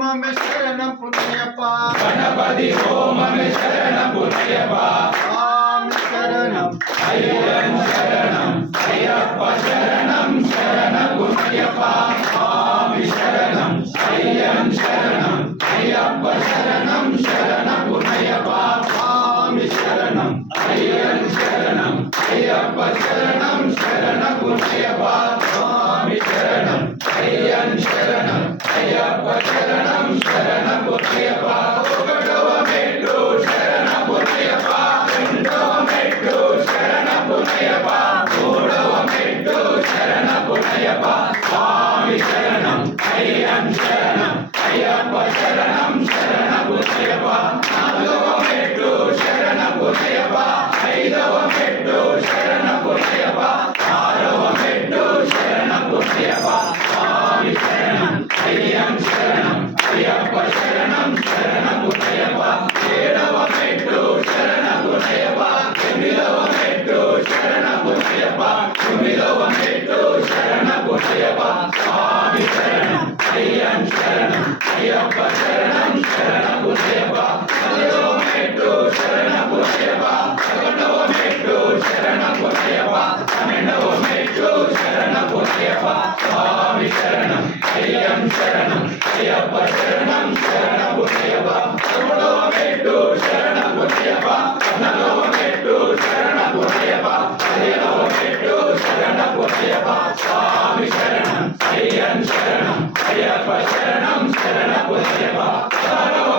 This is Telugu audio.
ஓமமே சரணம் புண்ணியப்பா गणपति ओममे शरणं पुण्यप्पा स्वामी शरणं अय्यन शरणं अय्यप्पा शरणं शरणं पुण्यप्पा स्वामी शरणं अय्यन शरणं अय्यप्पा शरणं शरणं पुण्यप्पा स्वामी शरणं अय्यन शरणं अय्यप्पा शरणं शरणं पुण्यप्पा स्वामी शरणं अय्यन शरणं अय्यप्पा शरणं शरणं पुण्यप्पा ఒకటవ మెట్టు శరణం పుణ్యప్పా రెండవ మెట్టు శరణం పుణ్యప్పా మూడవ మెట్టు శరణం పుణ్యప్పా స్వామి శరణం అయ్యన్ శరణం అయ్యప్ప శరణం శరణం పుణ్యప్పా నాలుగవ మెట్టు శరణం పుణ్యప్పా ఐదవ మెట్టు శరణం పుణ్యప్పా ఆరవ మెట్టు శరణం పుణ్యప్పా స్వామి శరణం అయ్యన్ శరణం అయ్యప్ప శరణం శరణం పుణ్యప్పా ఏడవ మెట్టు శరణం పుణ్యప్పా ఎనిమిదవ మెట్టు శరణం పుణ్యప్పా తొమ్మిదవ మెట్టు శరణం పుణ్యప్పా స్వామి శరణం అయ్యన్ శరణం అయ్యప్ప శరణం శరణం పుణ్యప్పా పదవ మెట్టు శరణం పుణ్యప్పా పదకొండవ మెట్టు శరణం పుణ్యప్పా పన్నెండవ మెట్టు శరణం పుణ్యప్పా స్వామి శరణం అయ్యన్ శరణం అయ్యప్ప శరణం శరణం పుణ్యప్పా పదమూడవ మెట్టు శరణం పుణ్యప్పా పద్నాలుగవ మెట్టు శరణం పుణ్యప్పా పదిహేనవ మెట్టు శరణం పుణ్యప్పా స్వామి శరణం అయ్యన్ శరణం అయ్యప్ప శరణం శరణం పుణ్యప్పా పదహారవ